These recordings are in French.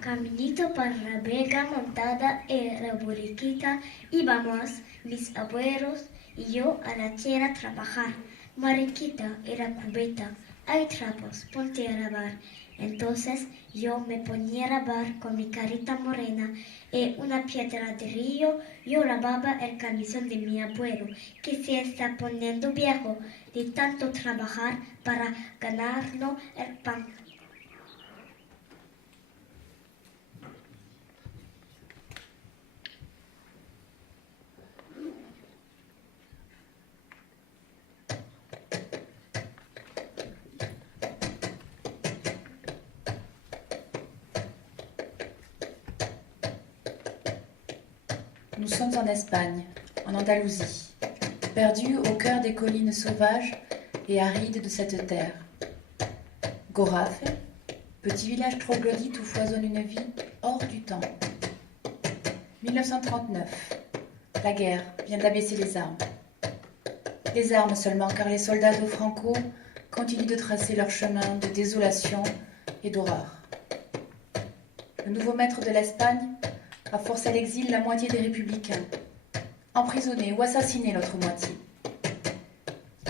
Caminito para la vega montada en la burriquita íbamos mis abuelos y yo a la tierra a trabajar. Mariquita era cubeta, hay trapos, ponte a lavar. Entonces yo me ponía a lavar con mi carita morena y una piedra de río. Yo lavaba el camisón de mi abuelo, que se está poniendo viejo de tanto trabajar para ganarnos el pan. Nous sommes en Espagne, en Andalousie, perdus au cœur des collines sauvages et arides de cette terre. Gorafe, petit village troglodyte où foisonne une vie hors du temps. 1939, la guerre vient d'abaisser les armes. Les armes seulement, car les soldats de Franco continuent de tracer leur chemin de désolation et d'horreur. Le nouveau maître de l'Espagne a forcé à l'exil la moitié des républicains, emprisonné ou assassiné l'autre moitié.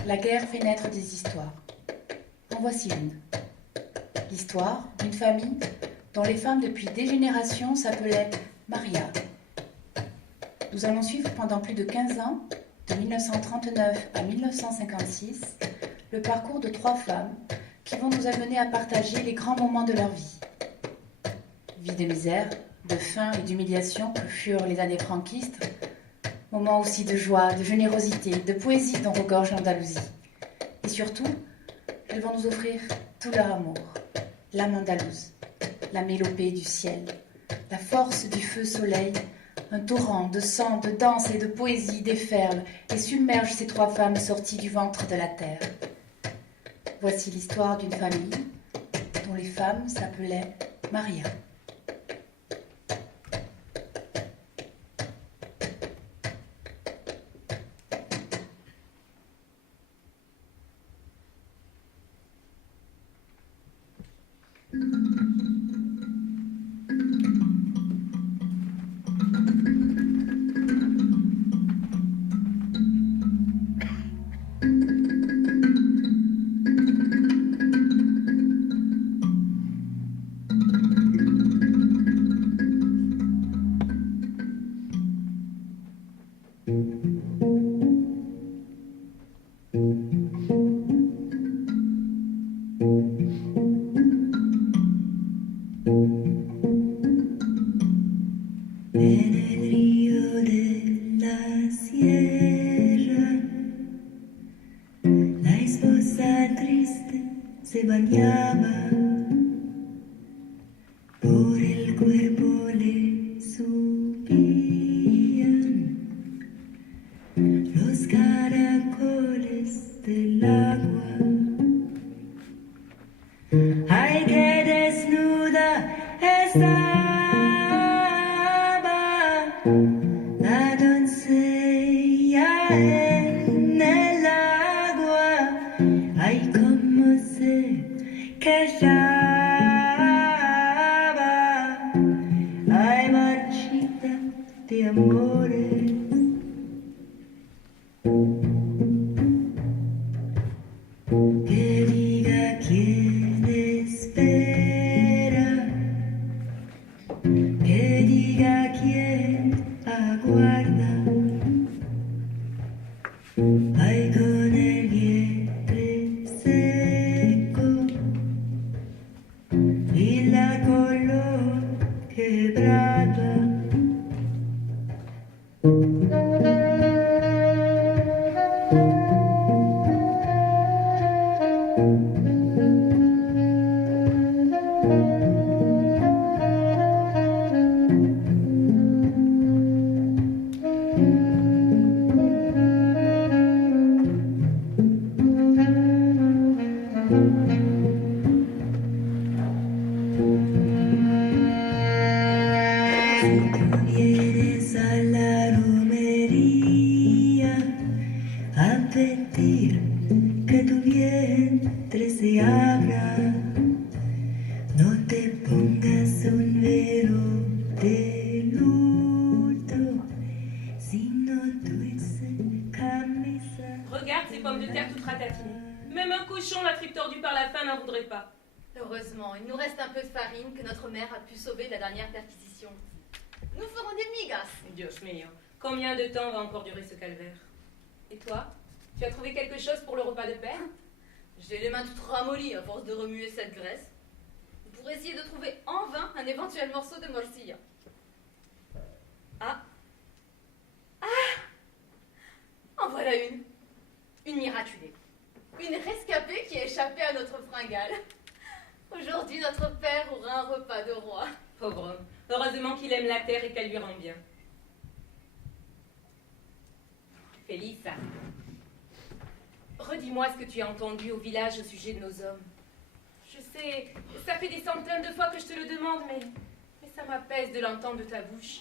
La guerre fait naître des histoires. En voici une. L'histoire d'une famille dont les femmes depuis des générations s'appelaient Maria. Nous allons suivre pendant plus de 15 ans, de 1939 à 1956, le parcours de 3 femmes qui vont nous amener à partager les grands moments de leur vie. Vie de misère, de faim et d'humiliation que furent les années franquistes, moments aussi de joie, de générosité, de poésie dont regorge l'Andalousie. Et surtout, elles vont nous offrir tout leur amour, l'âme andalouse, la mélopée du ciel, la force du feu soleil, un torrent de sang, de danse et de poésie déferle et submerge ces 3 femmes sorties du ventre de la terre. Voici l'histoire d'une famille dont les femmes s'appelaient Maria. No te pongas un vestido. marine que notre mère a pu sauver de la dernière perquisition. Nous ferons des migas. Dios mio, combien de temps va encore durer ce calvaire? Et toi, tu as trouvé quelque chose pour le repas de père? J'ai les mains toutes ramollies à force de remuer cette graisse. Pour essayer de trouver en vain un éventuel morceau de morcilla. Ah! En voilà une. Une miraculée. Une rescapée qui a échappé à notre fringale. Aujourd'hui, notre père aura un repas de roi. Pauvre homme, heureusement qu'il aime la terre et qu'elle lui rend bien. Félissa, redis-moi ce que tu as entendu au village au sujet de nos hommes. Je sais, ça fait des centaines de fois que je te le demande, mais ça m'apaise de l'entendre de ta bouche.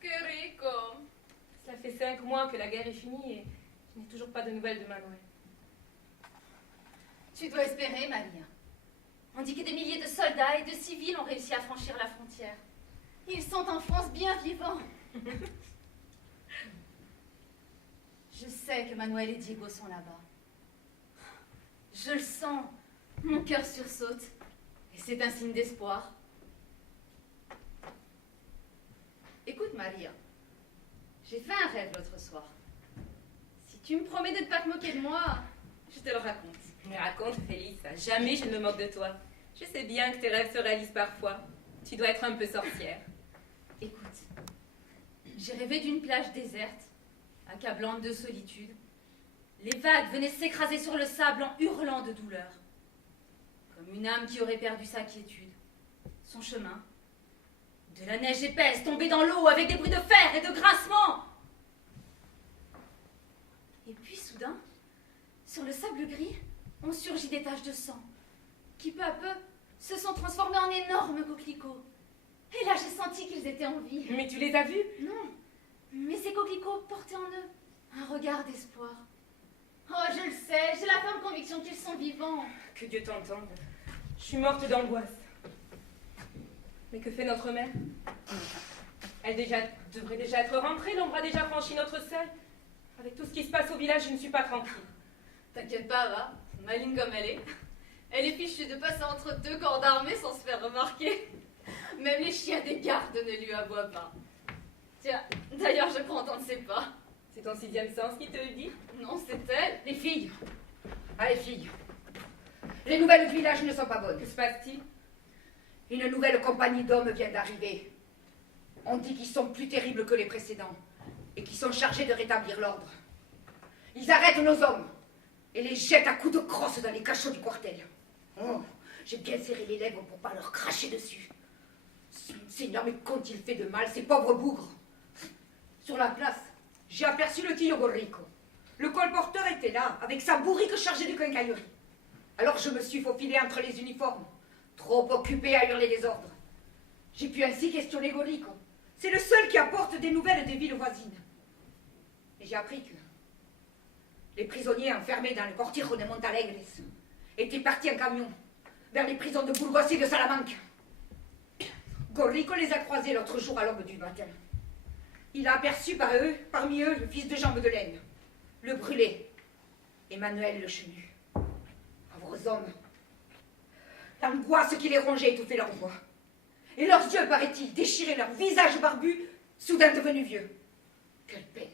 Que rico! Cela fait 5 mois que la guerre est finie et je n'ai toujours pas de nouvelles de Manuel. Tu dois espérer, Maria. On dit que des milliers de soldats et de civils ont réussi à franchir la frontière. Ils sont en France bien vivants. Je sais que Manuel et Diego sont là-bas. Je le sens. Mon cœur sursaute. Et c'est un signe d'espoir. Écoute, Maria. J'ai fait un rêve l'autre soir. Si tu me promets de ne pas te moquer de moi, je te le raconte. Mais raconte, Félissa, jamais je ne me moque de toi. Je sais bien que tes rêves se réalisent parfois. Tu dois être un peu sorcière. Écoute, j'ai rêvé d'une plage déserte, accablante de solitude. Les vagues venaient s'écraser sur le sable en hurlant de douleur. Comme une âme qui aurait perdu sa quiétude. Son chemin. De la neige épaisse tombée dans l'eau avec des bruits de fer et de grincements. Et puis soudain, sur le sable gris, ont surgi des taches de sang, qui peu à peu se sont transformées en énormes coquelicots. Et là, j'ai senti qu'ils étaient en vie. Mais tu les as vus? Non, mais ces coquelicots portaient en eux un regard d'espoir. Oh, je le sais, j'ai la ferme conviction qu'ils sont vivants. Que Dieu t'entende. Je suis morte d'angoisse. Mais que fait notre mère? Elle devrait déjà être rentrée, l'ombre a déjà franchi notre seuil. Avec tout ce qui se passe au village, je ne suis pas tranquille. T'inquiète pas, va, maligne comme elle est fichue de passer entre deux corps d'armée sans se faire remarquer. Même les chiens des gardes ne lui aboient pas. Tiens, d'ailleurs, je crois entendre ses pas. C'est ton 6e sens qui te le dit? Non, c'est elle. Les filles. Ah, les filles. Les nouvelles du village ne sont pas bonnes. Que se passe-t-il? Une nouvelle compagnie d'hommes vient d'arriver. On dit qu'ils sont plus terribles que les précédents et qu'ils sont chargés de rétablir l'ordre. Ils arrêtent nos hommes et les jettent à coups de crosse dans les cachots du quartel. Oh, j'ai bien serré les lèvres pour pas leur cracher dessus. Seigneur, mais qu'ont-ils fait de mal, ces pauvres bougres? Sur la place, j'ai aperçu le Tio Gorrico. Le colporteur était là, avec sa bourrique chargée de quincaillerie. Alors je me suis faufilé entre les uniformes, trop occupé à hurler des ordres. J'ai pu ainsi questionner Gorrico. C'est le seul qui apporte des nouvelles des villes voisines. Et j'ai appris que les prisonniers enfermés dans le Cortijo de Montalegres étaient partis en camion vers les prisons de Burgos et de Salamanque. Gorrico les a croisés l'autre jour à l'aube du matin. Il a aperçu parmi eux le fils de Jean de Laine, le brûlé, Emmanuel le Chenu. Pauvres hommes. L'angoisse qui les rongeait étouffait leur voix. Et leurs yeux, paraît-il, déchiraient leurs visages barbus, soudain devenus vieux. Quelle peine.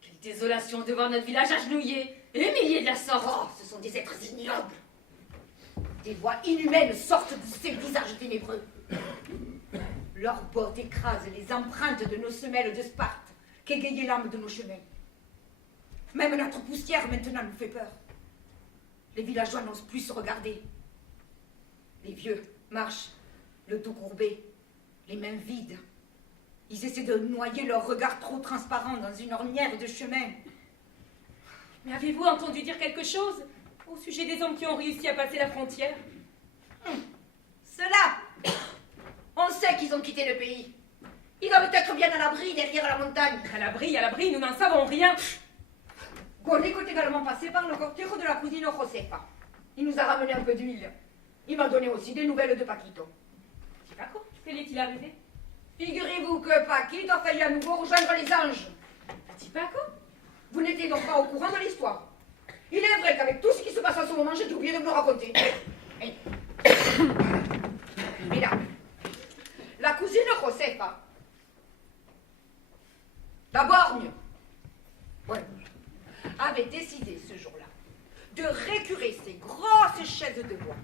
Quelle désolation de voir notre village agenouillé et humilié de la sorte. Oh, ce sont des êtres ignobles. Des voix inhumaines sortent de ces visages ténébreux. Leurs bottes écrasent les empreintes de nos semelles de Sparte qu'égayaient l'âme de nos chemins. Même notre poussière maintenant nous fait peur. Les villageois n'osent plus se regarder. Les vieux marchent, le dos courbé, les mains vides. Ils essaient de noyer leur regard trop transparent dans une ornière de chemin. Mais avez-vous entendu dire quelque chose au sujet des hommes qui ont réussi à passer la frontière? Ceux-là, on sait qu'ils ont quitté le pays. Ils doivent être bien à l'abri derrière la montagne. À l'abri, nous n'en savons rien. Gorrico est également passé par le cortejo de la cousine Josefa. Il nous a ramené un peu d'huile. Il m'a donné aussi des nouvelles de Paquito. C'est pas quoi? Que lui est-il arrivé? Figurez-vous que Paquito a failli à nouveau rejoindre les anges. Petit Paco? Vous n'étiez donc pas au courant de l'histoire. Il est vrai qu'avec tout ce qui se passe en ce moment, j'ai oublié de vous le raconter. Mira, la cousine Josefa, la borgne, ouais, avait décidé ce jour-là de récurer ses grosses chaises de bois,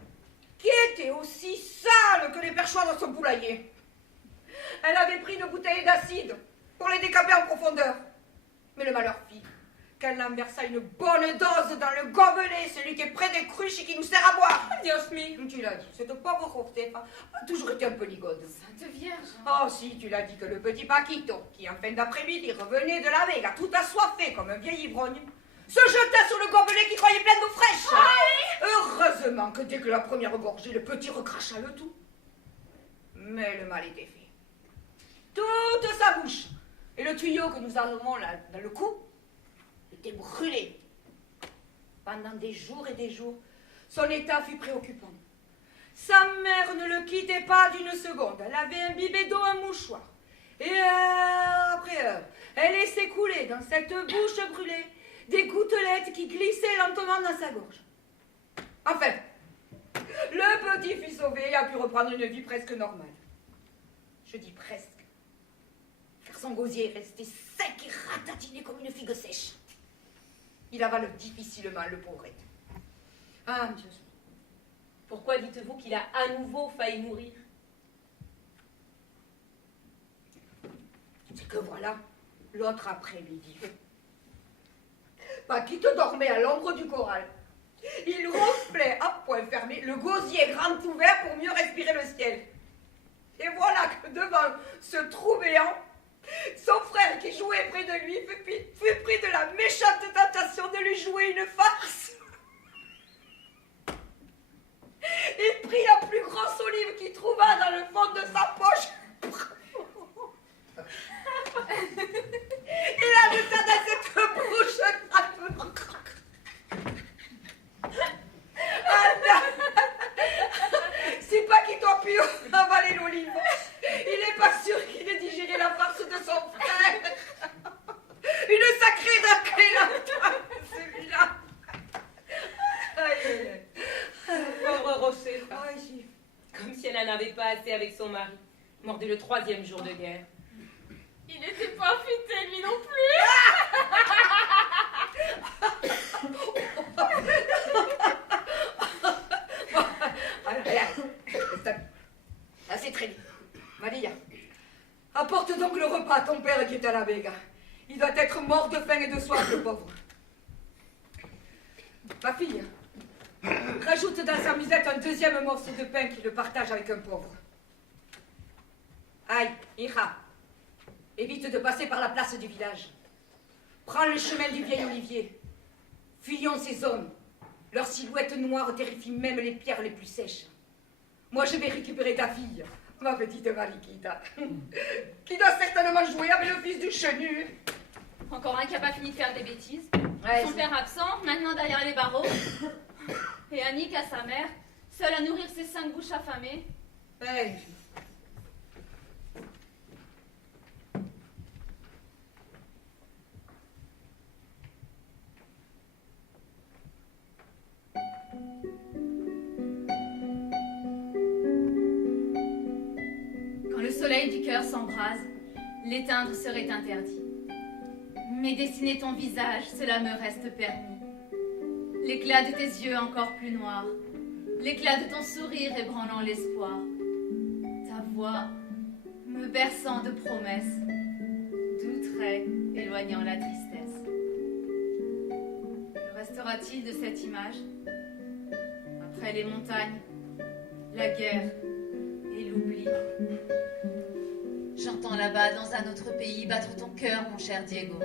qui étaient aussi sales que les perchoirs dans son poulailler. Elle avait pris une bouteille d'acide pour les décaper en profondeur. Mais le malheur fit qu'elle en versa une bonne dose dans le gobelet, celui qui est près des cruches et qui nous sert à boire. Dios mío. Tu l'as dit, cette pauvre Josefa a toujours été un peu ligote. Sainte Vierge. Oh si, tu l'as dit que le petit Paquito, qui en fin d'après-midi revenait de la Vega, tout assoiffé comme un vieil ivrogne, se jeta sur le gobelet qui croyait plein d'eau fraîche. Heureusement que dès que la première gorgée, le petit recracha le tout. Mais le mal était fait. Toute sa bouche et le tuyau que nous avons là dans le cou était brûlé. Pendant des jours et des jours, son état fut préoccupant. Sa mère ne le quittait pas d'une seconde. Elle avait imbibé d'eau un mouchoir. Et heure après heure, elle laissait couler dans cette bouche brûlée des gouttelettes qui glissaient lentement dans sa gorge. Enfin, le petit fut sauvé et a pu reprendre une vie presque normale. Je dis presque, car son gosier est resté sec et ratatiné comme une figue sèche. Il avale difficilement, le pauvrette. Ah, Dieu. Pourquoi dites-vous qu'il a à nouveau failli mourir? C'est que voilà, l'autre après-midi, Paquito dormait à l'ombre du corral. Il ronflait à poing fermé, le gosier grand ouvert pour mieux respirer le ciel. Et voilà que devant ce trou béant, son frère qui jouait près de lui fut pris de la méchante tentation de lui jouer une farce. Il prit la plus grosse olive qu'il trouva dans le fond de sa poche. Il a jeté dans cette bouche. Si Paquito a pu avaler l'olive, il n'est pas sûr qu'il ait digéré la farce de son frère. Une sacrée raclée, celui-là. Aïe, Pauvre Josefa. Comme si elle n'en avait pas assez avec son mari, mort dès le 3e jour de guerre. Il n'était pas futé, lui non plus. C'est très bien. Maria, apporte donc le repas à ton père qui est à la Vega. Il doit être mort de faim et de soif, le pauvre. Ma fille, rajoute dans sa musette un deuxième morceau de pain qu'il le partage avec un pauvre. Aïe, hija, évite de passer par la place du village. Prends le chemin du vieil olivier. Fuyons ces hommes. Leur silhouette noire terrifie même les pierres les plus sèches. Moi, je vais récupérer ta fille, ma petite Mariquita, qui doit certainement jouer avec le fils du chenu. Encore un qui n'a pas fini de faire des bêtises. Ouais, Son père absent, maintenant derrière les barreaux. Et Annick à sa mère, seule à nourrir ses 5 bouches affamées. ouais. Quand le soleil du cœur s'embrase, l'éteindre serait interdit. Mais dessiner ton visage, cela me reste permis. L'éclat de tes yeux encore plus noirs, l'éclat de ton sourire ébranlant l'espoir, ta voix me berçant de promesses, doux traits éloignant la tristesse. Que restera-t-il de cette image? Après les montagnes, la guerre et l'oubli. J'entends là-bas, dans un autre pays, battre ton cœur, mon cher Diego.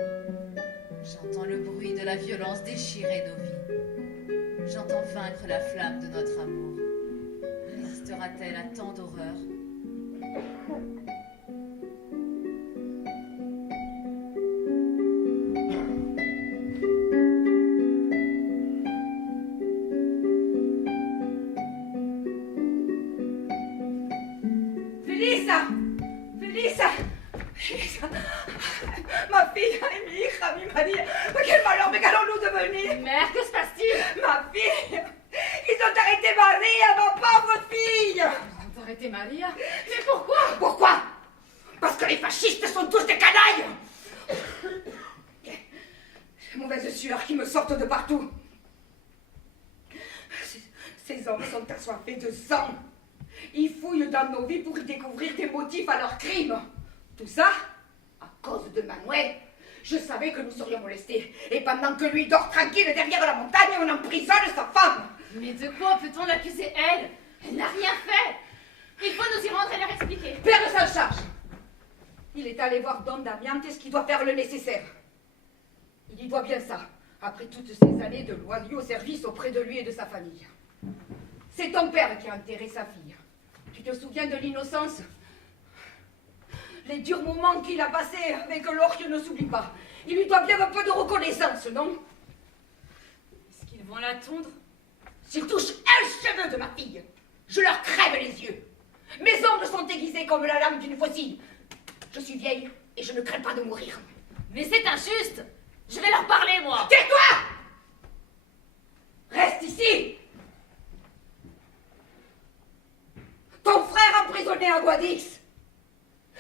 J'entends le bruit de la violence déchirer nos vies. J'entends vaincre la flamme de notre amour. Restera-t-elle à tant d'horreur? Felisa! Felisa! Felisa! Ma fille, mi hija, mi Maria! Quel malheur, mais qu'allons-nous devenir? Mère, que se passe-t-il? Ma fille! Ils ont arrêté Maria, ma pauvre fille! arrêter Maria. Mais pourquoi? Pourquoi? Parce que les fascistes sont tous des canailles. Ces mauvaises sueurs qui me sortent de partout. Ces hommes sont assoiffés de sang. Ils fouillent dans nos vies pour y découvrir des motifs à leurs crimes. Tout ça, à cause de Manuel. Je savais que nous serions molestés. Et pendant que lui dort tranquille derrière la montagne, on emprisonne sa femme. Mais de quoi peut-on l'accuser, elle? Elle n'a rien fait. Il faut nous y rendre et leur expliquer. Père s'en charge. Il est allé voir Don Damiantes qui doit faire le nécessaire. Il y doit bien ça, après toutes ces années de loyaux services auprès de lui et de sa famille. C'est ton père qui a enterré sa fille. Tu te souviens de l'innocence? Les durs moments qu'il a passés avec l'orque ne s'oublient pas. Il lui doit bien un peu de reconnaissance, non? Est-ce qu'ils vont la tondre? S'ils touchent un cheveu de ma fille, je leur crève les yeux. Mes ongles sont aiguisés comme la lame d'une faucille. Je suis vieille et je ne crains pas de mourir. Mais c'est injuste. Je vais leur parler, moi. Tais-toi! Reste ici! Ton frère emprisonné à Guadix.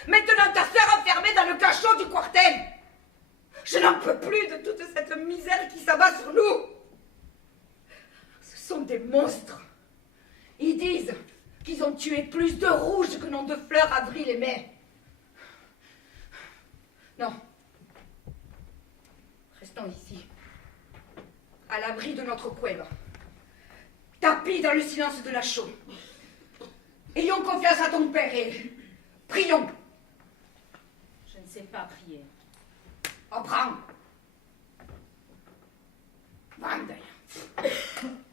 Maintenant ta sœur enfermée dans le cachot du quartel. Je n'en peux plus de toute cette misère qui s'abat sur nous. Ce sont des monstres. Ils disent qu'ils ont tué plus de rouges que non de fleurs avril et mai. Non. Restons ici, à l'abri de notre cueva, tapis dans le silence de la chaux. Ayons confiance à ton père et prions. Je ne sais pas prier. Apprends. Vanda.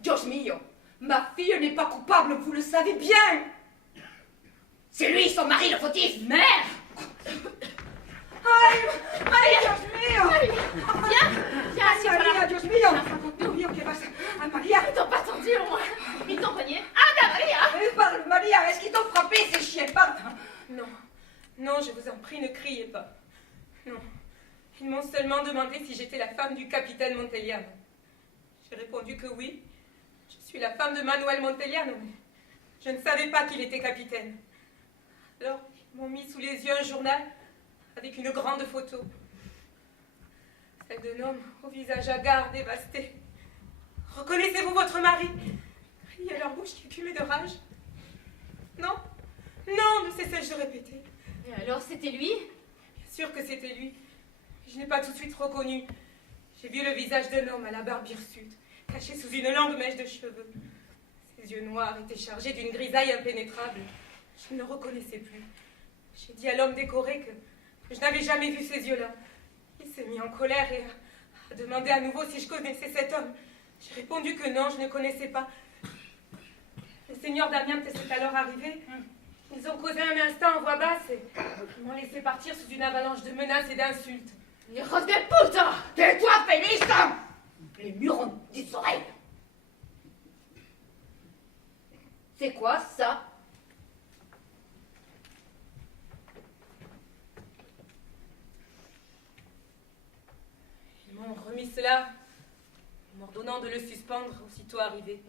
Dios mio, ma fille n'est pas coupable, vous le savez bien. C'est lui, son mari, le fautif. Mère! Ay, Dios mío. Viens, assieds-toi là. Maria, Dios mío. Dios mío, ¿qué pasa? Ah, Maria. Ils t'ont pas tendu au moins. Ils t'ont cogné. Anda, Maria! Parle, Maria, est-ce qu'ils t'ont frappé, ces chiens? Parle. Non, non, je vous en prie, ne criez pas. Non, ils m'ont seulement demandé si j'étais la femme du capitaine Monteliano. J'ai répondu que oui. Je suis la femme de Manuel Monteliano, mais je ne savais pas qu'il était capitaine. Alors, ils m'ont mis sous les yeux un journal avec une grande photo. Celle d'un homme au visage hagard, dévasté. Reconnaissez-vous votre mari? Criait leur bouche qui fumait de rage. Non, non, ne cessais-je de répéter. Et alors, c'était lui? Bien sûr que c'était lui. Je n'ai pas tout de suite reconnu. J'ai vu le visage d'un homme à la barbe hirsute, caché sous une longue mèche de cheveux. Ses yeux noirs étaient chargés d'une grisaille impénétrable. Je ne le reconnaissais plus. J'ai dit à l'homme décoré que je n'avais jamais vu ces yeux-là. Il s'est mis en colère et a demandé à nouveau si je connaissais cet homme. J'ai répondu que non, je ne connaissais pas. Le seigneur Damiantes est alors arrivé. Ils ont causé un instant en voix basse et ils m'ont laissé partir sous une avalanche de menaces et d'insultes. Hijos de puta! Tais-toi, Félix! Les murs ont des oreilles. C'est quoi ça? Ils m'ont remis cela, m'ordonnant de le suspendre aussitôt arrivé.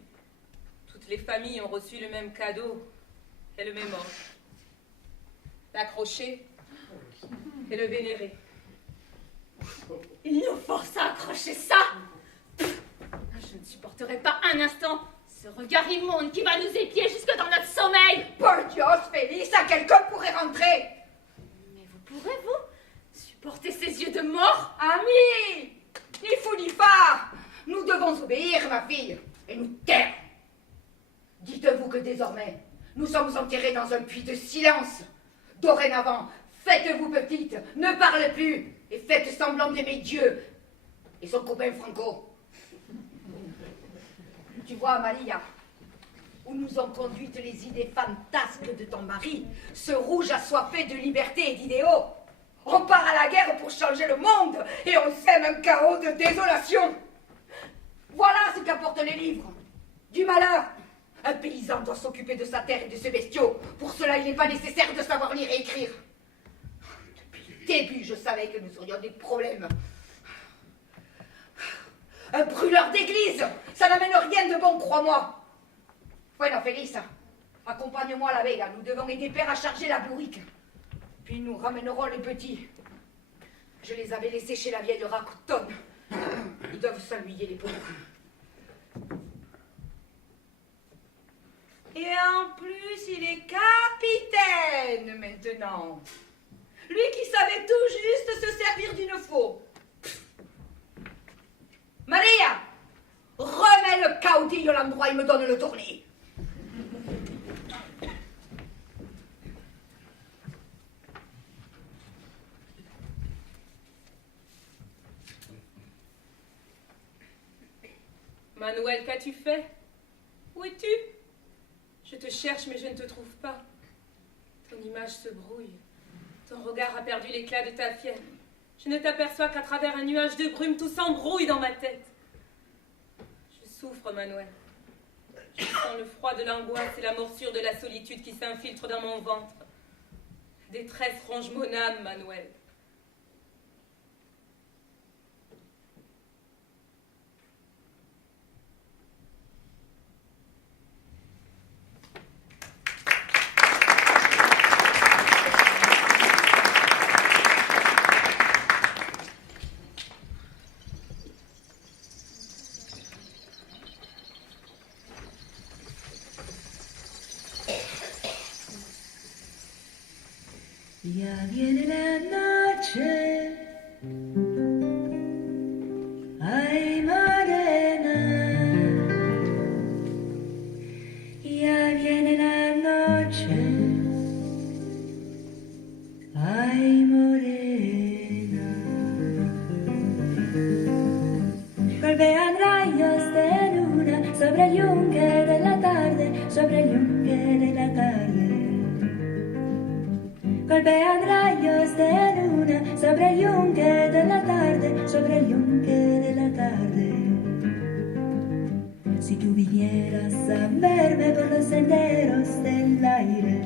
Toutes les familles ont reçu le même cadeau et le même ordre. L'accrocher et le vénérer. Il nous force à accrocher ça! Je ne supporterai pas un instant ce regard immonde qui va nous épier jusque dans notre sommeil! Por Dios, Félix, quelqu'un pourrait rentrer. Mais vous pourrez, vous, supporter ces yeux de mort? Ami, ni fou ni phare, nous devons obéir, ma fille, et nous taire. Dites-vous que désormais, nous sommes enterrés dans un puits de silence. Dorénavant, faites-vous petite, ne parlez plus, et faites semblant d'aimer Dieu et son copain Franco. Tu vois, Amalia, où nous ont conduites les idées fantasques de ton mari, ce rouge assoiffé de liberté et d'idéaux. On part à la guerre pour changer le monde et on sème un chaos de désolation. Voilà ce qu'apportent les livres. Du malheur. Un paysan doit s'occuper de sa terre et de ses bestiaux. Pour cela, il n'est pas nécessaire de savoir lire et écrire. Depuis le début, je savais que nous aurions des problèmes. Un brûleur d'église, ça n'amène rien de bon, crois-moi. Bueno, Félix, Accompagne-moi à la Vega, nous devons aider Père à charger la bourrique. Puis nous ramènerons les petits. Je les avais laissés chez la vieille Racton. Ils doivent s'ennuyer, les pauvres. Et en plus, il est capitaine maintenant. Lui qui savait tout juste se servir d'une faux. Maria, remets le caudillo à l'endroit et me donne le tournis. Manuel, qu'as-tu fait? Où es-tu? Je te cherche, mais je ne te trouve pas. Ton image se brouille. Ton regard a perdu l'éclat de ta fièvre. Je ne t'aperçois qu'à travers un nuage de brume, tout s'embrouille dans ma tête. Je souffre, Manuel. Je sens le froid de l'angoisse et la morsure de la solitude qui s'infiltre dans mon ventre. La détresse ronge mon âme, Manuel. Ya viene la noche, ay morena, ya viene la noche, ay morena. Golpean rayos de luna sobre el yunque de la tarde, sobre el yunque de la tarde. Golpean rayos de luna sobre el yunque de la tarde, sobre el yunque de la tarde. Si tú vinieras a verme por los senderos del aire,